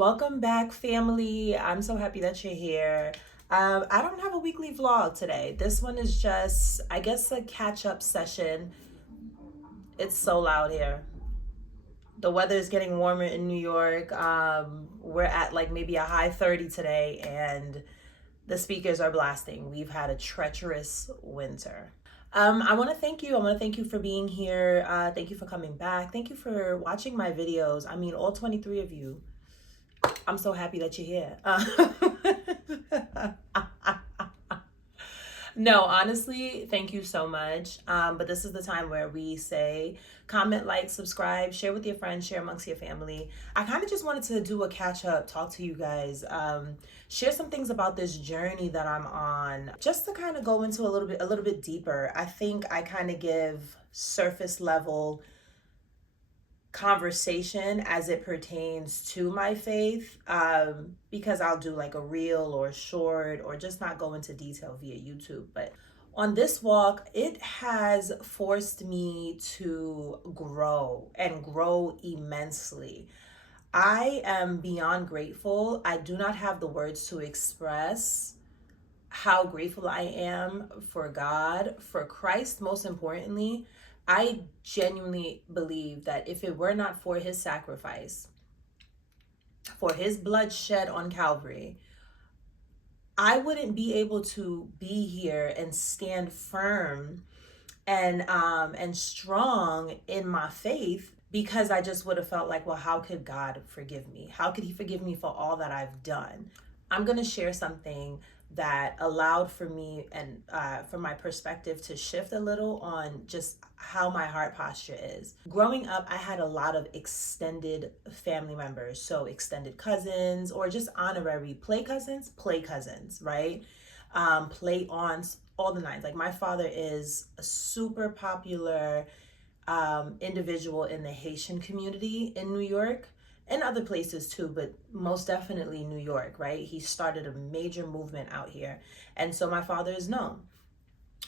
Welcome back, family. I'm so happy that you're here. I don't have a weekly vlog today. This one is just, I guess, a catch up session. It's so loud here. The weather is getting warmer in New York. We're at like maybe a high 30 today, and the speakers are blasting. We've had a treacherous winter. I want to thank you. I want to thank you for being here. Thank you for coming back. Thank you for watching my videos. I mean, all 23 of you. I'm so happy that you're here. No, honestly, thank you so much. But this is the time where we say comment, like, subscribe, share with your friends, share amongst your family. I kind of just wanted to do a catch up, talk to you guys, share some things about this journey that I'm on, just to kind of go into a little bit deeper. I think I kind of give surface level conversation as it pertains to my faith, because I'll do like a reel or a short or just not go into detail via YouTube. But on this walk, it has forced me to grow and grow immensely. I am beyond grateful. I do not have the words to express how grateful I am for God, for Christ, most importantly. I genuinely believe that if it were not for his sacrifice, for his blood shed on Calvary, I wouldn't be able to be here and stand firm and strong in my faith, because I just would have felt like, well, how could God forgive me? How could he forgive me for all that I've done? I'm going to share something that allowed for me and for my perspective to shift a little on just how my heart posture is. Growing up, I had a lot of extended family members, so extended cousins or just honorary play cousins, right? Play aunts, all the nines. Like, my father is a super popular individual in the Haitian community in New York and other places too, but most definitely New York, right? He started a major movement out here. And so my father is known.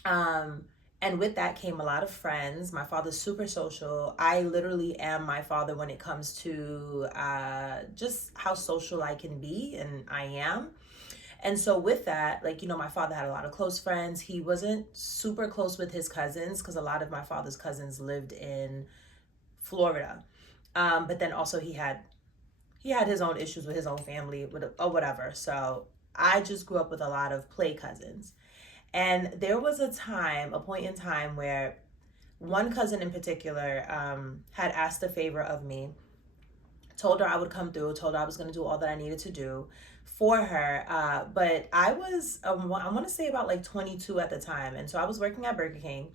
And with that came a lot of friends. My father's super social. I literally am my father when it comes to just how social I can be, and I am. And so with that, like, my father had a lot of close friends. He wasn't super close with his cousins because a lot of my father's cousins lived in Florida. But then also he had his own issues with his own family or whatever. So I just grew up with a lot of play cousins. And there was a point in time where one cousin in particular had asked a favor of me, told her I would come through, told her I was going to do all that I needed to do for her. But I was, I want to say about like 22 at the time. And so I was working at Burger King,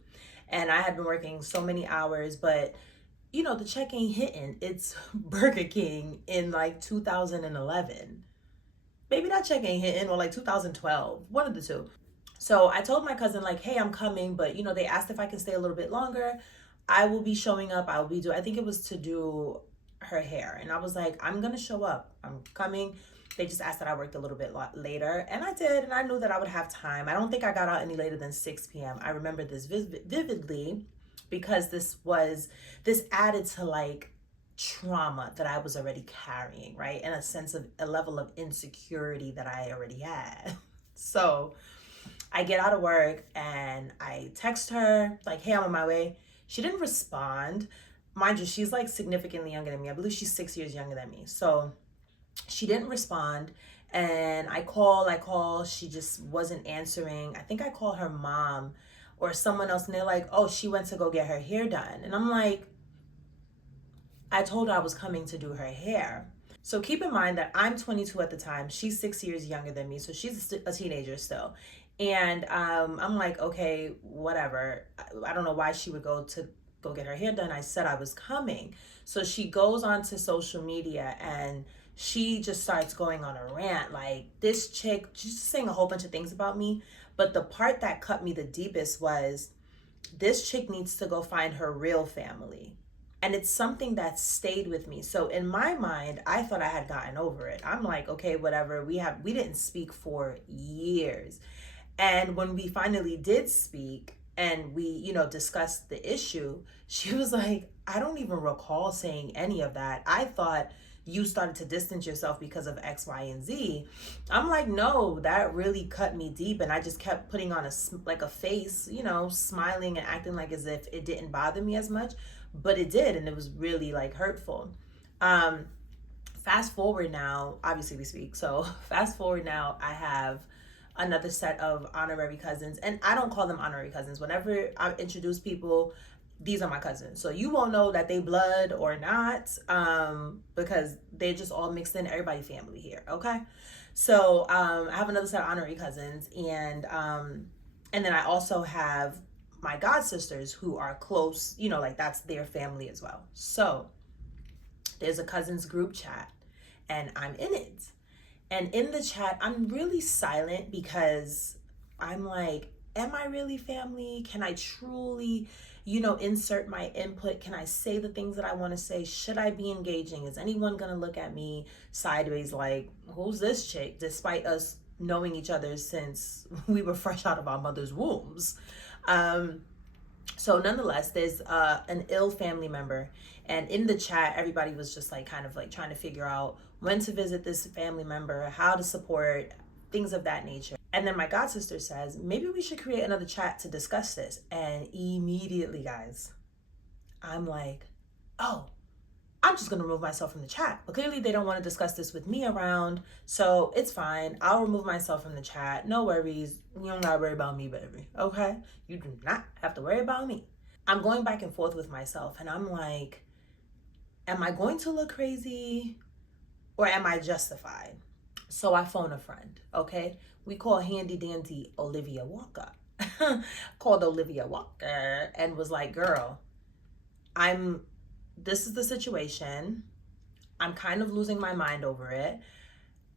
and I had been working so many hours, but the check ain't hitting. It's Burger King in like 2011. Maybe that check ain't hitting, or like 2012, one of the two. So I told my cousin, like, hey, I'm coming, but they asked if I can stay a little bit longer. I will be showing up. I will be doing, I think it was to do her hair. And I was like, I'm going to show up. I'm coming. They just asked that I worked a little bit later. And I did. And I knew that I would have time. I don't think I got out any later than 6 p.m. I remember this vividly, because this added to like trauma that I was already carrying, right? And a level of insecurity that I already had. So I get out of work and I text her like, hey, I'm on my way. She didn't respond. Mind you, she's like significantly younger than me. I believe she's 6 years younger than me. So she didn't respond. And I call. She just wasn't answering. I think I called her mom or someone else, and they're like, oh, she went to go get her hair done. And I'm like, I told her I was coming to do her hair. So keep in mind that I'm 22 at the time. She's 6 years younger than me. So she's a teenager still. And I'm like, okay, whatever. I don't know why she would go get her hair done. I said I was coming. So she goes onto social media and she just starts going on a rant. Like, this chick, she's just saying a whole bunch of things about me. But the part that cut me the deepest was, this chick needs to go find her real family. And it's something that stayed with me. So in my mind, I thought I had gotten over it. I'm like, okay, whatever. We didn't speak for years. And when we finally did speak and we, discussed the issue, she was like, I don't even recall saying any of that. I thought you started to distance yourself because of X, Y, and Z. I'm like, no, that really cut me deep. And I just kept putting on a face, smiling and acting like as if it didn't bother me as much, but it did. And it was really like hurtful. Um, Fast forward now, obviously we speak. So fast forward now, I have another set of honorary cousins, and I don't call them honorary cousins. Whenever I introduce people, these are my cousins. So you won't know that they blood or not, because they're just all mixed in. Everybody family here, okay? So I have another set of honorary cousins, and then I also have my god sisters who are close. Like that's their family as well. So there's a cousins group chat, and I'm in it. And in the chat, I'm really silent because I'm like, am I really family? Can I truly, insert my input? Can I say the things that I want to say? Should I be engaging? Is anyone going to look at me sideways like, who's this chick? Despite us knowing each other since we were fresh out of our mother's wombs. So nonetheless, there's an ill family member, and in the chat, everybody was just like kind of like trying to figure out when to visit this family member, how to support, things of that nature. And then my god sister says, maybe we should create another chat to discuss this. And immediately, guys, I'm like, oh, I'm just gonna remove myself from the chat. But clearly they don't want to discuss this with me around, so it's fine. I'll remove myself from the chat. No worries. You don't gotta worry about me, baby. Okay? You do not have to worry about me. I'm going back and forth with myself, and I'm like, am I going to look crazy or am I justified? So I phone a friend, okay? We call handy dandy Olivia Walker. Called Olivia Walker and was like, girl, this is the situation. I'm kind of losing my mind over it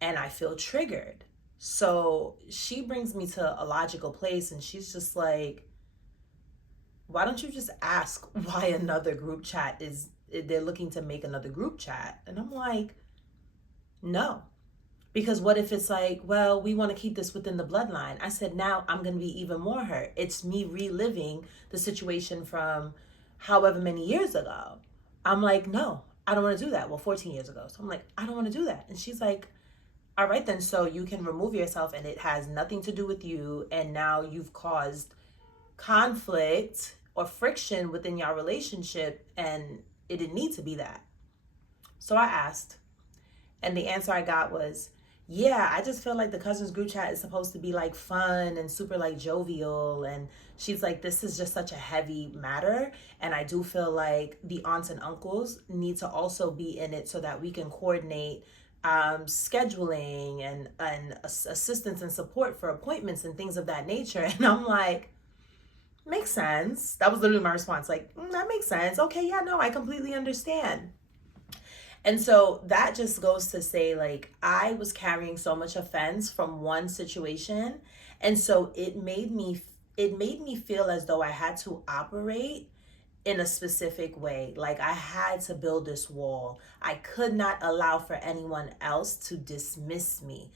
and I feel triggered. So she brings me to a logical place and she's just like, why don't you just ask why another group chat they're looking to make another group chat? And I'm like, no. Because what if it's like, well, we want to keep this within the bloodline? I said, now I'm going to be even more hurt. It's me reliving the situation from however many years ago. I'm like, no, I don't want to do that. Well, 14 years ago. So I'm like, I don't want to do that. And she's like, all right, then. So you can remove yourself and it has nothing to do with you. And now you've caused conflict or friction within your relationship. And it didn't need to be that. So I asked, and the answer I got was, yeah, I just feel like the cousins group chat is supposed to be like fun and super like jovial. And she's like, this is just such a heavy matter. And I do feel like the aunts and uncles need to also be in it so that we can coordinate scheduling and assistance and support for appointments and things of that nature. And I'm like, makes sense. That was literally my response. Like, that makes sense. Okay, yeah, no, I completely understand. And so that just goes to say, like, I was carrying so much offense from one situation. And so it made me feel as though I had to operate in a specific way. Like I had to build this wall. I could not allow for anyone else to dismiss me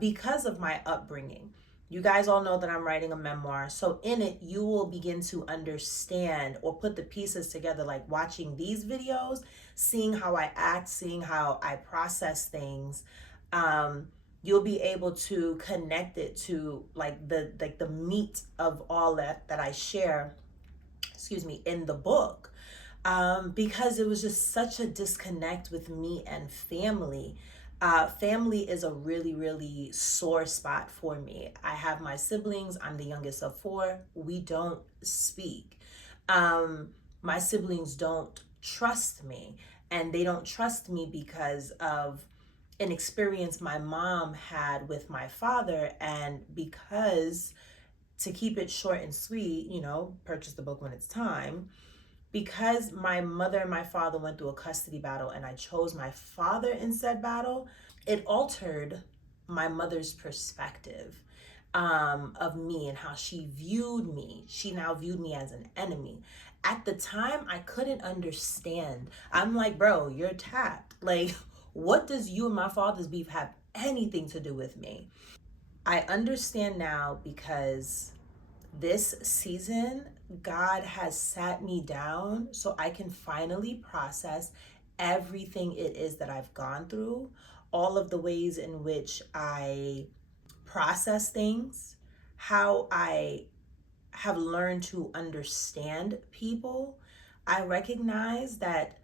because of my upbringing. You guys all know that I'm writing a memoir. So in it, you will begin to understand or put the pieces together, like watching these videos, seeing how I act, seeing how I process things. You'll be able to connect it to like the meat of all that I share, in the book. Because it was just such a disconnect with me and family. Family is a really, really sore spot for me. I have my siblings. I'm the youngest of four. We don't speak. My siblings don't trust me, and they don't trust me because of an experience my mom had with my father. And because, to keep it short and sweet, purchase the book when it's time, because my mother and my father went through a custody battle and I chose my father in said battle, it altered my mother's perspective of me and how she viewed me. She now viewed me as an enemy. At the time, I couldn't understand. I'm like, bro, you're tapped. Like, what does you and my father's beef have anything to do with me? I understand now because this season, God has sat me down so I can finally process everything it is that I've gone through, all of the ways in which I process things, how I have learned to understand people, I recognize that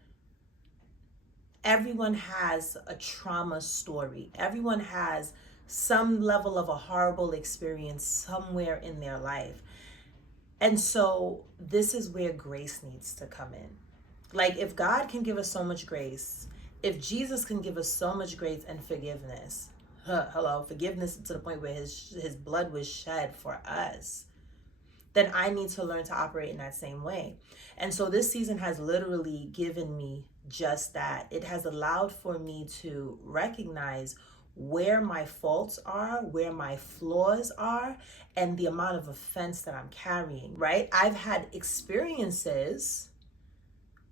everyone has a trauma story. Everyone has some level of a horrible experience somewhere in their life. And so this is where grace needs to come in. Like, if God can give us so much grace, if Jesus can give us so much grace and forgiveness, hello, forgiveness to the point where his blood was shed for us, then I need to learn to operate in that same way. And so this season has literally given me just that. It has allowed for me to recognize where my faults are, where my flaws are, and the amount of offense that I'm carrying, right? I've had experiences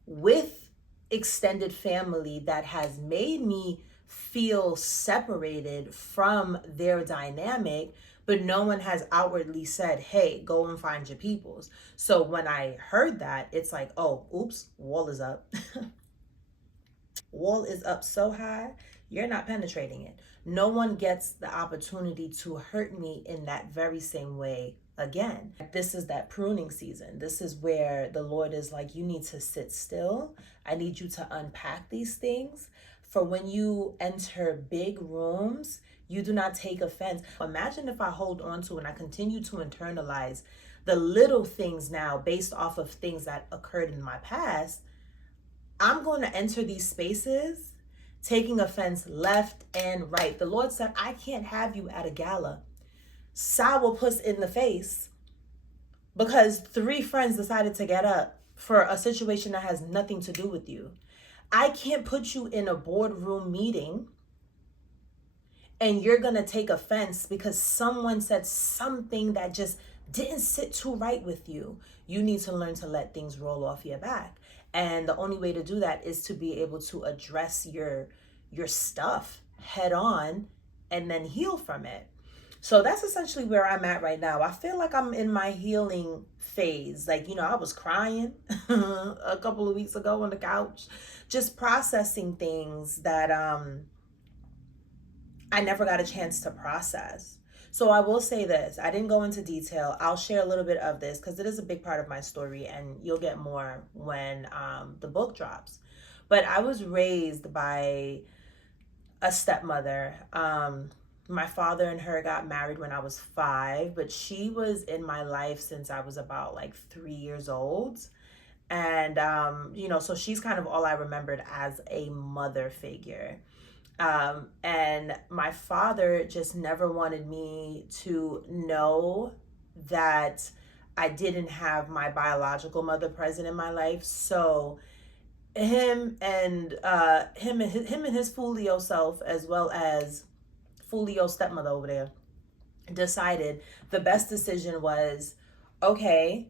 with extended family that has made me feel separated from their dynamic, but no one has outwardly said, hey, go and find your peoples. So when I heard that, it's like, oh, oops, wall is up. Wall is up so high, you're not penetrating it. No one gets the opportunity to hurt me in that very same way again. This is that pruning season. This is where the Lord is like, you need to sit still. I need you to unpack these things. For when you enter big rooms, you do not take offense. Imagine if I hold on to and I continue to internalize the little things now based off of things that occurred in my past. I'm going to enter these spaces taking offense left and right. The Lord said, I can't have you at a gala sourpuss in the face because 3 friends decided to get up for a situation that has nothing to do with you. I can't put you in a boardroom meeting and you're going to take offense because someone said something that just didn't sit too right with you. You need to learn to let things roll off your back. And the only way to do that is to be able to address your stuff head on and then heal from it. So that's essentially where I'm at right now. I feel like I'm in my healing phase. Like, I was crying a couple of weeks ago on the couch, just processing things that I never got a chance to process. So I will say this, I didn't go into detail. I'll share a little bit of this because it is a big part of my story and you'll get more when the book drops. But I was raised by a stepmother. My father and her got married when I was 5, but she was in my life since I was about like 3 years old. And, so she's kind of all I remembered as a mother figure. And my father just never wanted me to know that I didn't have my biological mother present in my life. So him and his Fulio self, as well as Fulio stepmother over there, decided the best decision was, okay,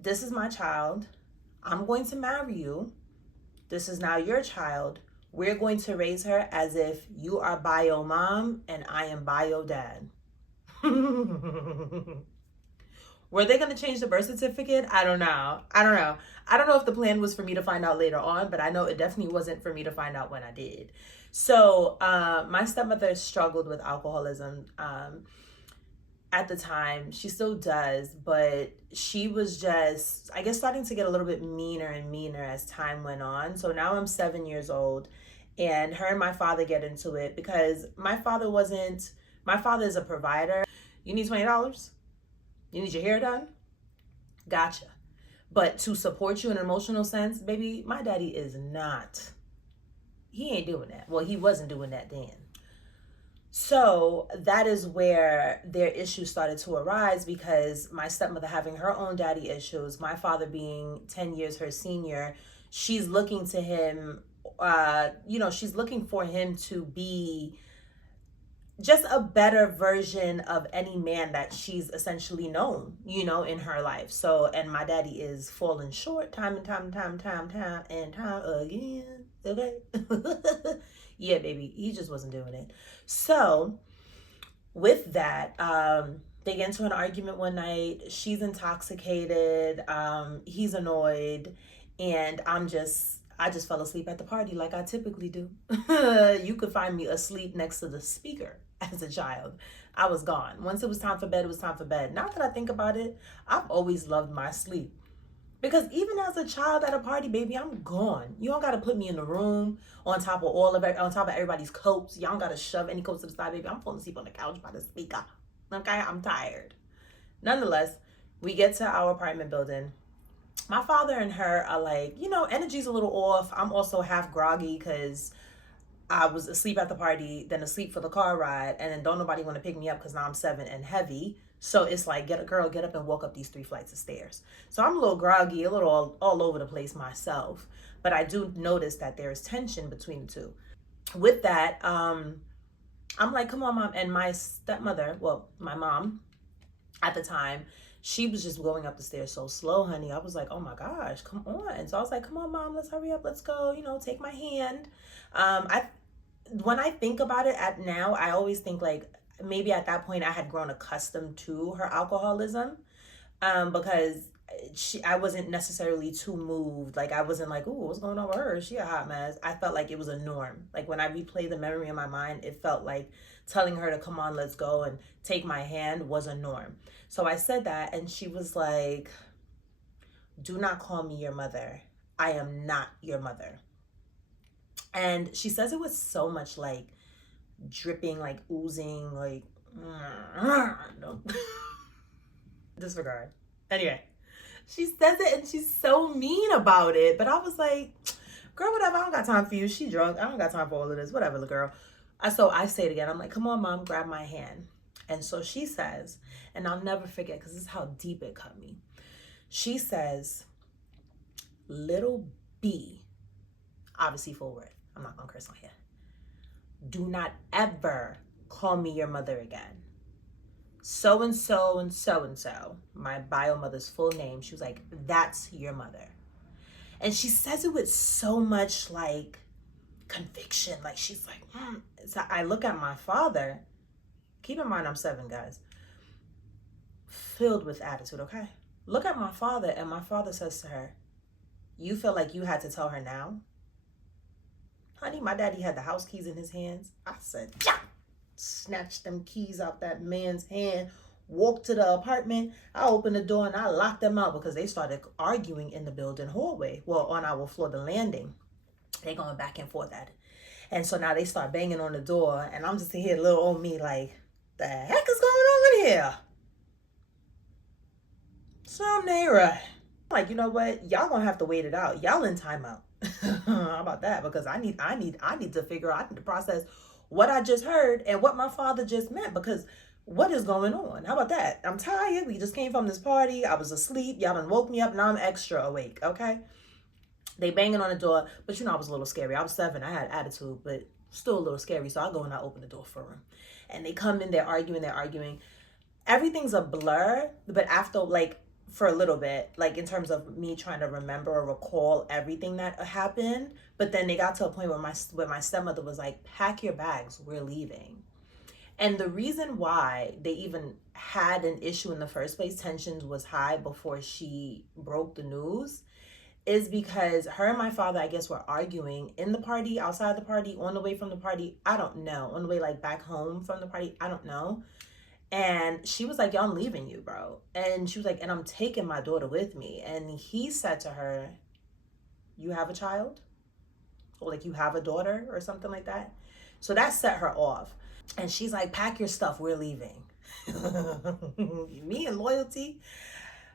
this is my child. I'm going to marry you. This is now your child. We're going to raise her as if you are bio mom and I am bio dad. Were they going to change the birth certificate? I don't know. I don't know if the plan was for me to find out later on, but I know it definitely wasn't for me to find out when I did. So my stepmother struggled with alcoholism at the time. She still does, but she was just, I guess, starting to get a little bit meaner and meaner as time went on. So now I'm 7 years old and her and my father get into it because my father is a provider. You need $20? You need your hair done? Gotcha. But to support you in an emotional sense, baby, my daddy is not. He ain't doing that. Well, he wasn't doing that then. So that is where their issues started to arise because my stepmother having her own daddy issues, my father being 10 years her senior, she's looking to him, she's looking for him to be just a better version of any man that she's essentially known, in her life. So, and my daddy is falling short time and time again. Okay. Yeah, baby, he just wasn't doing it. So with that, they get into an argument one night. She's intoxicated. He's annoyed. And I'm just I just fell asleep at the party like I typically do. You could find me asleep next to the speaker as a child. I was gone. Once it was time for bed, it was time for bed. Now that I think about it, I've always loved my sleep. Because even as a child at a party, baby, I'm gone. You don't gotta put me in the room on top of everybody's coats. Y'all don't gotta shove any coats to the side, baby. I'm falling asleep on the couch by the speaker. Okay, I'm tired. Nonetheless, we get to our apartment building. My father and her are like, energy's a little off. I'm also half groggy because I was asleep at the party, then asleep for the car ride, and then don't nobody want to pick me up because now I'm 7 and heavy. So it's like, get up and walk up these 3 flights of stairs. So I'm a little groggy, a little all over the place myself. But I do notice that there is tension between the two. With that, I'm like, come on, mom. And my stepmother, well, my mom at the time, she was just going up the stairs so slow, honey. I was like, oh my gosh, come on. So I was like, come on, mom, let's hurry up. Let's go, take my hand. When I think about it at now, I always think like maybe at that point I had grown accustomed to her alcoholism, because I wasn't necessarily too moved. Like I wasn't like, ooh, what's going on with her? Is she a hot mess? I felt like it was a norm. Like when I replay the memory in my mind, it felt like telling her to come on, let's go and take my hand was a norm. So I said that and she was like, do not call me your mother. I am not your mother. And she says it with so much like dripping, like oozing, like no. Disregard. Anyway, she says it and she's so mean about it. But I was like, girl, whatever. I don't got time for you. She drunk. I don't got time for all of this. Whatever, girl. So I say it again. I'm like, come on, mom, grab my hand. And so she says, and I'll never forget because this is how deep it cut me. She says, little B, obviously full word. I'm not going to curse on here. Do not ever call me your mother again. So and so and so and so, my bio mother's full name. She was like, that's your mother. And she says it with so much like conviction. Like she's like, So I look at my father. Keep in mind, I'm 7, guys. Filled with attitude, okay? Look at my father, and my father says to her, you feel like you had to tell her now? Honey, my daddy had the house keys in his hands. I said, yeah. Snatched them keys out that man's hand, walked to the apartment. I opened the door and I locked them out because they started arguing in the building hallway. Well, on our floor, the landing. They going back and forth at it. And so now they start banging on the door, and I'm just here, little old me, like, the heck is going on in here? Something ain't right. Like, you know what? Y'all gonna have to wait it out. Y'all in timeout. How about that? Because I need to figure out, I need to process what I just heard and what my father just meant, because what is going on? How about that? I'm tired. We just came from this party. I was asleep. Y'all done woke me up. Now I'm extra awake. Okay. They banging on the door, but I was a little scary. I was 7. I had attitude, but still a little scary. So I go and I open the door for them. And they come in, they're arguing. Everything's a blur, but after like for a little bit, like in terms of me trying to remember or recall everything that happened. But then they got to a point where my stepmother was like, pack your bags, we're leaving. And the reason why they even had an issue in the first place, tensions was high before she broke the news, is because her and my father, I guess, were arguing in the party, outside the party, on the way from the party. I don't know. On the way like back home from the party, I don't know. And she was like, yo, I'm leaving you, bro. And she was like, and I'm taking my daughter with me. And he said to her, you have a child? Or like you have a daughter or something like that. So that set her off. And she's like, pack your stuff, we're leaving. Me and loyalty.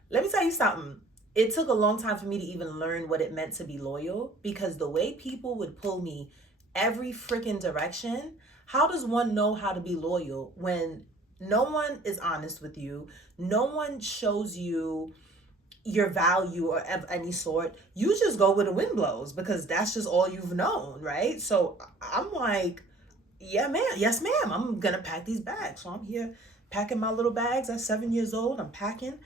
Let me tell you something. It took a long time for me to even learn what it meant to be loyal, because the way people would pull me every freaking direction, how does one know how to be loyal when no one is honest with you? No one shows you your value or of any sort. You just go where the wind blows because that's just all you've known, right? So I'm like, yeah, ma'am. Yes, ma'am. I'm going to pack these bags. So I'm here packing my little bags at 7 years old. I'm packing.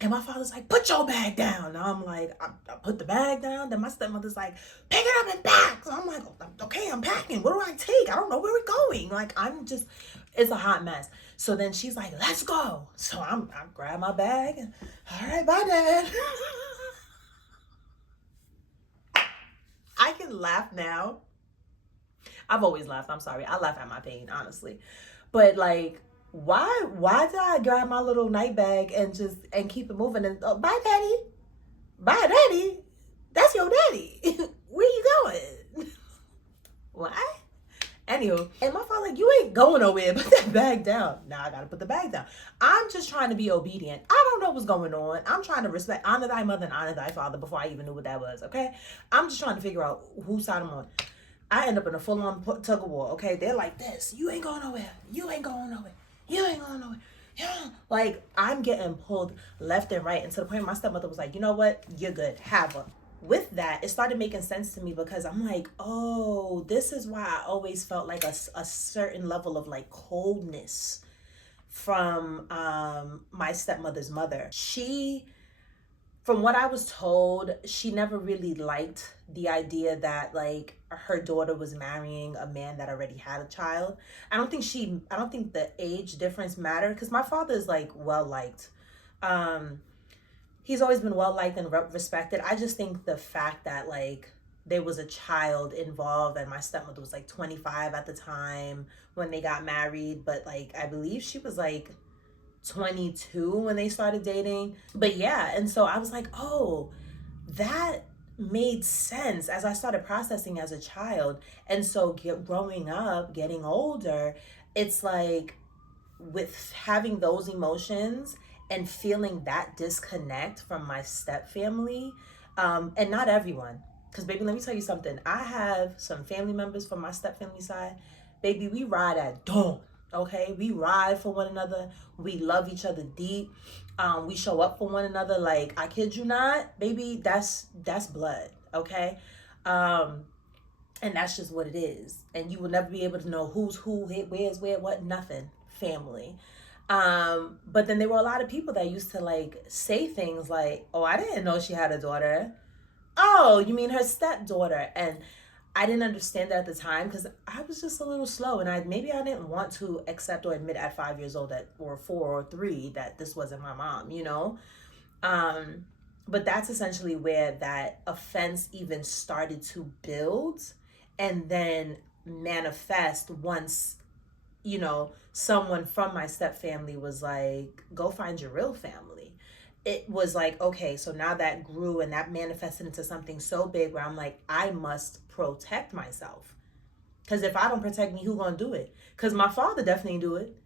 And my father's like, put your bag down. And I'm like, I put the bag down. Then my stepmother's like, pick it up and pack. So I'm like, okay, I'm packing. What do I take? I don't know where we're going. Like, it's a hot mess. So then she's like, let's go. So I grab my bag. And, all right, bye, Dad. I can laugh now. I've always laughed. I'm sorry. I laugh at my pain, honestly. But like, why did I grab my little night bag and just and keep it moving and oh, bye daddy. Bye daddy. That's your daddy. Where you going? What? Anywho, and my father like, you ain't going nowhere. Put that bag down. Now I gotta put the bag down. I'm just trying to be obedient. I don't know what's going on. I'm trying to respect, honor thy mother and honor thy father before I even knew what that was, okay? I'm just trying to figure out whose side I'm on. I end up in a full-on tug of war, okay? They're like this. You ain't going nowhere. You ain't going nowhere. You ain't going nowhere. Yeah. Like, I'm getting pulled left and right. And to the point my stepmother was like, you know what? You're good. Have her. With that, it started making sense to me because I'm like, oh, this is why I always felt like a certain level of like coldness from my stepmother's mother. She, from what I was told, she never really liked the idea that like her daughter was marrying a man that already had a child. I don't think the age difference mattered because my father is like well liked. He's always been well liked and respected. I just think the fact that like there was a child involved and my stepmother was like 25 at the time when they got married, but like I believe she was like 22 when they started dating. But yeah, and so I was like, oh, that made sense as I started processing as a child. And so growing up, getting older, it's like with having those emotions and feeling that disconnect from my step family, and not everyone, because baby, let me tell you something. I have some family members from my step family side. Baby, we ride at dawn. Okay, we ride for one another. We love each other deep. We show up for one another. Like I kid you not, baby. That's blood. Okay, and that's just what it is. And you will never be able to know who's who, where's where, what, nothing. Family. But then there were a lot of people that used to like say things like, oh, I didn't know she had a daughter. Oh, you mean her stepdaughter? And I didn't understand that at the time because I was just a little slow and maybe I didn't want to accept or admit at 5 years old that or 4 or 3 that this wasn't my mom, you know? But that's essentially where that offense even started to build and then manifest once, you know, someone from my step family was like, go find your real family. It was like, okay, so now that grew and that manifested into something so big where I'm like, I must protect myself. Because if I don't protect me, who gonna do it? Because my father definitely do it.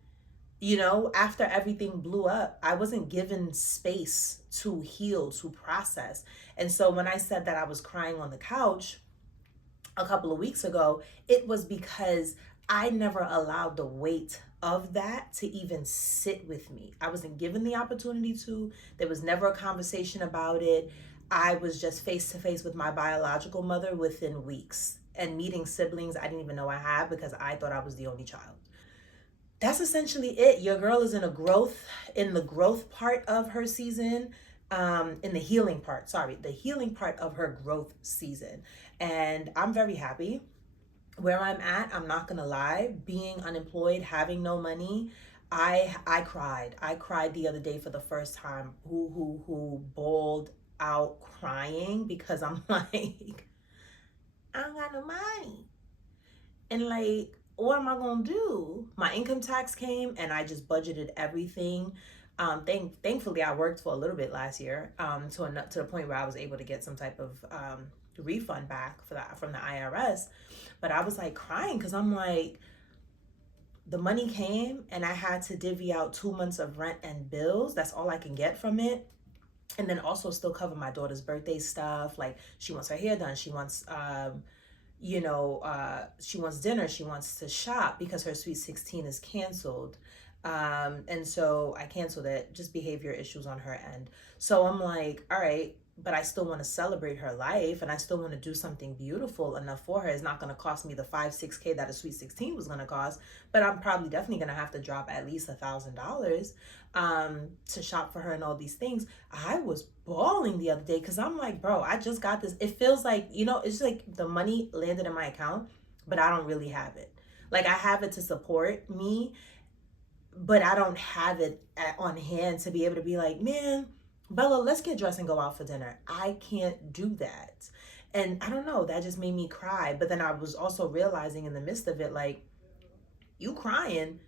You know, after everything blew up, I wasn't given space to heal, to process. And so when I said that I was crying on the couch a couple of weeks ago, it was because I never allowed the weight of that to even sit with me. I wasn't given the opportunity to. There was never a conversation about it. I was just face to face with my biological mother within weeks. And meeting siblings I didn't even know I had because I thought I was the only child. That's essentially it. Your girl is in the growth part of her season, in the healing part, the healing part of her growth season. And I'm very happy where I'm at. I'm not gonna lie, being unemployed, having no money, I cried. I cried the other day for the first time, who bawled out crying because I'm like, I don't got no money. And like, what am I gonna do? My income tax came and I just budgeted everything. Thankfully, I worked for a little bit last year, to the point where I was able to get some type of refund back for that from the IRS. But I was like crying because I'm like, the money came and I had to divvy out 2 months of rent and bills. That's all I can get from it. And then also still cover my daughter's birthday stuff. Like she wants her hair done. She wants she wants dinner, she wants to shop because her sweet 16 is canceled. And so I canceled it, just behavior issues on her end. So I'm like, all right, but I still want to celebrate her life and I still want to do something beautiful enough for her. It's not going to cost me the 5-6K that a sweet 16 was going to cost, but I'm probably definitely going to have to drop at least $1,000 to shop for her and all these things. I was bawling the other day because I'm like, bro, I just got this. It feels like, it's like the money landed in my account, but I don't really have it. Like I have it to support me, but I don't have it on hand to be able to be like, man, Bella, let's get dressed and go out for dinner. I can't do that. And I don't know, that just made me cry. But then I was also realizing in the midst of it, like, you crying,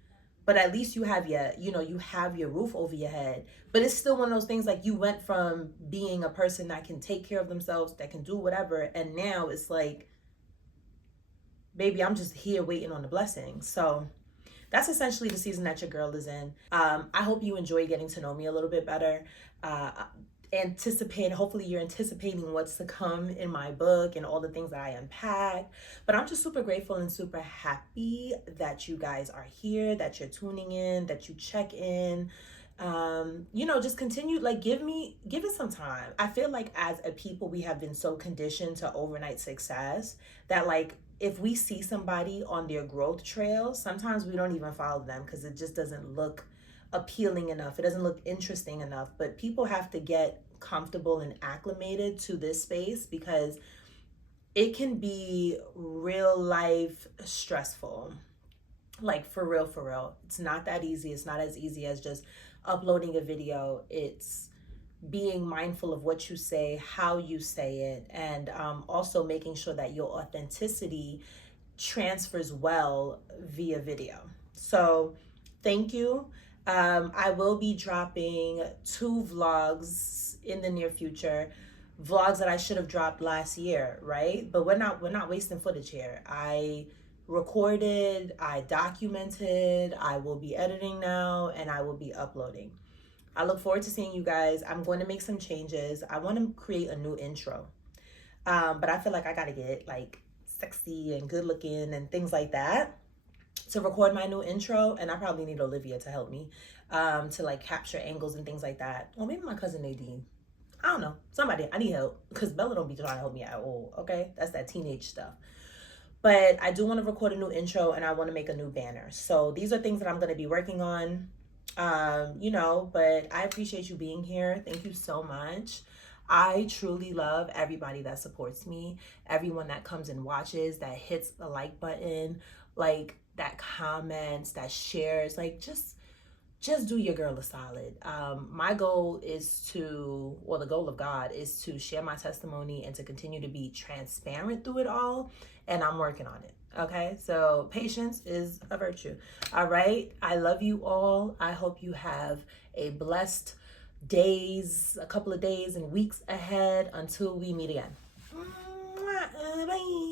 but at least you have your, you have your roof over your head. But it's still one of those things, like, you went from being a person that can take care of themselves, that can do whatever, and now it's like, baby, I'm just here waiting on the blessings. So that's essentially the season that your girl is in. I hope you enjoy getting to know me a little bit better. Hopefully you're anticipating what's to come in my book and all the things that I unpack. But I'm just super grateful and super happy that you guys are here, that you're tuning in, that you check in. Just continue, like, give it some time. I feel like as a people, we have been so conditioned to overnight success that, like, if we see somebody on their growth trail, sometimes we don't even follow them because it just doesn't look appealing enough. It doesn't look interesting enough. But people have to get comfortable and acclimated to this space because it can be real life stressful. Like, for real, for real. It's not that easy. It's not as easy as just uploading a video. It's being mindful of what you say, how you say it, and also making sure that your authenticity transfers well via video. So thank you. I will be dropping 2 vlogs in the near future, vlogs that I should have dropped last year, right? But we're not wasting footage here. I recorded, I documented, I will be editing now, and I will be uploading. I look forward to seeing you guys. I'm going to make some changes. I want to create a new intro. But I feel like I got to get, like, sexy and good looking and things like that to record my new intro. And I probably need Olivia to help me to, like, capture angles and things like that. Or maybe my cousin Nadine. I don't know. Somebody. I need help because Bella don't be trying to help me at all. Okay? That's that teenage stuff. But I do want to record a new intro and I want to make a new banner. So these are things that I'm going to be working on. But I appreciate you being here. Thank you so much. I truly love everybody that supports me, everyone that comes and watches, that hits the like button, like, that comments, that shares, like, just do your girl a solid. My goal is the goal of God is to share my testimony and to continue to be transparent through it all. And I'm working on it. Okay, so patience is a virtue. All right, I love you all. I hope you have a blessed a couple of days and weeks ahead until we meet again. Bye.